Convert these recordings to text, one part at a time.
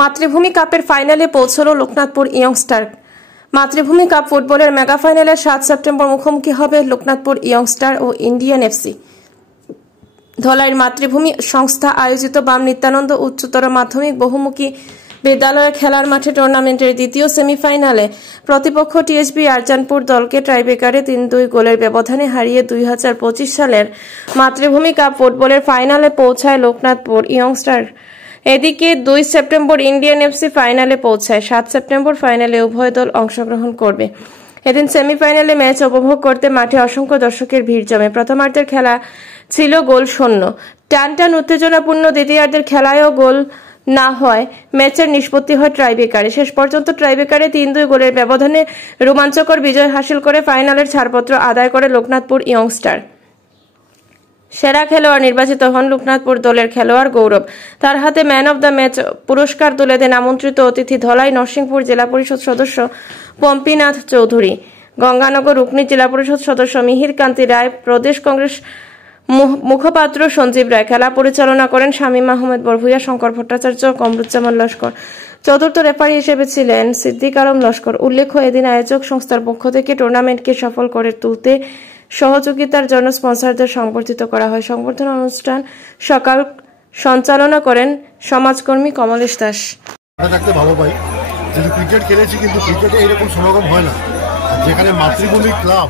মাতৃভূমি কাপের ফাইনালে পৌঁছল লোকনাথপুর ইয়ংস্টার। মাতৃভূমি কাপ ফুটবলের মেগা ফাইনালে 7 সেপ্টেম্বর মুখোমুখি হবে লোকনাথপুর ইয়ংস্টার ও ইন্ডিয়ান এফসি। ধলাইয়ের মাতৃভূমি সংস্থা আয়োজিত বাম নিত্যানন্দ উচ্চতর মাধ্যমিক বহুমুখী বিদ্যালয়ের খেলার মাঠে টুর্নামেন্টের দ্বিতীয় সেমিফাইনালে প্রতিপক্ষ টিএসবি আরজানপুর দলকে টাইব্রেকারে 3-2 গোলের ব্যবধানে হারিয়ে 2025 সালের মাতৃভূমি কাপ ফুটবলের ফাইনালে পৌঁছায় লোকনাথপুর ইয়ংস্টার। এদিকে 2 সেপ্টেম্বর ইন্ডিয়ান এফসি ফাইনালে পৌঁছায়। 7 সেপ্টেম্বর ফাইনালে উভয় দল অংশগ্রহণ করবে। এদিন সেমিফাইনালে ম্যাচ উপভোগ করতে মাঠে অসংখ্য দর্শকের ভিড় জমে। প্রথমার্ধের খেলা ছিল গোল শূন্য। টানটান উত্তেজনাপূর্ণ দ্বিতীয়ার্ধের খেলায়ও গোল না হয় ম্যাচের নিষ্পত্তি হয় ট্রাইব্রেকারে। শেষ পর্যন্ত ট্রাইব্রেকারে 3-2 গোলের ব্যবধানে রোমাঞ্চকর বিজয় হাসিল করে ফাইনালের ছাড়পত্র আদায় করে লোকনাথপুর ইয়ংস্টার। সেরা খেলোয়াড় নির্বাচিত হন লোকনাথপুর দলের খেলোয়াড় গৌরব। তার হাতে ম্যান অব দ্য ম্যাচ পুরস্কার তুলে দেন আমন্ত্রিত অতিথি ধলাই নরসিংপুর জেলা পরিষদ সদস্য পম্পীনাথ চৌধুরী, গঙ্গানগর রুকনি জেলা পরিষদ সদস্য মিহির কান্তি রায়, প্রদেশ কংগ্রেস মুখপাত্র সঞ্জীব রায়। খেলা পরিচালনা করেন শামীম আহমেদ বরভুইয়া, শঙ্কর ভট্টাচার্য, কমরুজ্জামান লস্কর। চতুর্থ রেফারি হিসেবে ছিলেন সিদ্দিক আলম লস্কর। উল্লেখ্য, এদিন আয়োজক সংস্থার পক্ষ থেকে টুর্নামেন্টকে সফল করে তুলতে সহযোগিতার জন্য স্পন্সরদের সংবর্ধিত করা হয়। সংবর্ধনা অনুষ্ঠান সকাল সঞ্চালনা করেন সমাজকর্মী কমলেশ দাস। ভালো পাই, যেহেতু ক্রিকেট খেলেছি, কিন্তু ক্রিকেটে এরকম সমাগম হয় না, যেখানে মাতৃভূমি ক্লাব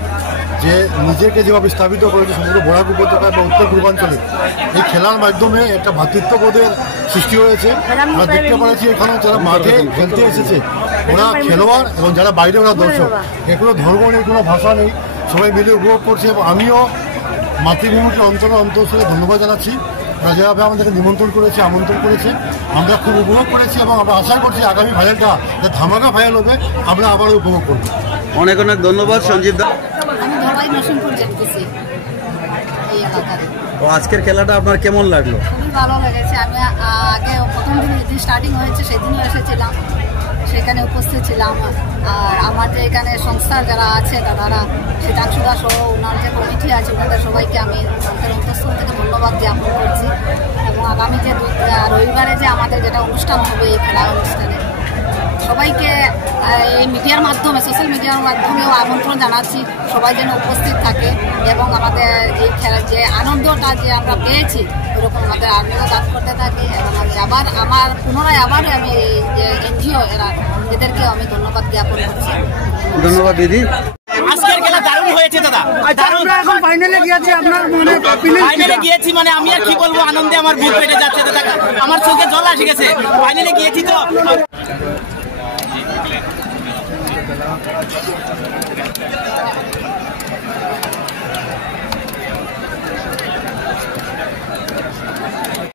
যে নিজেকে যেভাবে স্থাপিত করেছে সমগ্র বরাক উপত্যকা বা উত্তর পূর্বাঞ্চলে, এই খেলার মাধ্যমে একটা ভ্রাতৃত্ববোধের সৃষ্টি হয়েছে। আমরা দেখতে পাচ্ছি এখানে যারা মাঠে খেলতে এসেছে ওরা খেলোয়াড় এবং যারা বাইরে ওরা দর্শক, এর কোনো ধর্ম নেই, কোনো ভাষা নেই, সবাই মিলে উপভোগ করছে। এবং আমিও মাতৃভূমিকে অন্তঃস্থলে ধন্যবাদ জানাচ্ছি। তারা যেভাবে আমাদেরকে নিমন্ত্রণ করেছে, আমন্ত্রণ করেছে, আমরা খুব উপভোগ করেছি এবং আমরা আশা করছি আগামী ফাইনালটা যে ধামাকা ফাইনাল হবে, আমরা আবারও উপভোগ করবো। অনেক অনেক ধন্যবাদ সঞ্জীব দা। আমি ধলাই নরসিংপুর যেতেছি এই এলাকায়। তো আজকের খেলাটা আপনার কেমন লাগলো? খুবই ভালো লেগেছে। আমি আগে প্রথম দিন যেদিন স্টার্টিং হয়েছে সেদিনও এসেছিলাম, সেখানে উপস্থিত ছিলাম। আর আমার যে এখানে সংস্থার যারা আছে তারা শীতাংশুদা সহ ওনার যে কমিটি আছে ওনাদের সবাইকে আমি অন্তঃস্থল থেকে ধন্যবাদ জ্ঞাপন করছি। এবং আগামী যে রবিবারে যে আমাদের যেটা অনুষ্ঠান হবে এই খেলা অনুষ্ঠানে সবাইকে এই মিডিয়ার মাধ্যমে, সোশ্যাল মিডিয়ার মাধ্যমেও আমন্ত্রণ জানাচ্ছি সবাই যেন উপস্থিত থাকে এবং আমাদের এই খেলার যে আনন্দটা যে আমরা পেয়েছি ওরকম আমাদের আনন্দ দান করতে থাকি। এবং আবার আমার পুনরায় আবারও আমি এই যে এনজিও এদেরকেও আমি ধন্যবাদ জ্ঞাপন করছি। ধন্যবাদ দিদি। আজকের খেলা দারুণ হয়েছে দাদা। এখন ফাইনালে গিয়েছি, আপনার মনে ফাইনালে গিয়েছি মানে আমি আর কি বলবো, আনন্দে আমার বুক ফেটে যাচ্ছে দাদা, আমার চোখে জল আসে গেছে। ফাইনালে গিয়েছি তো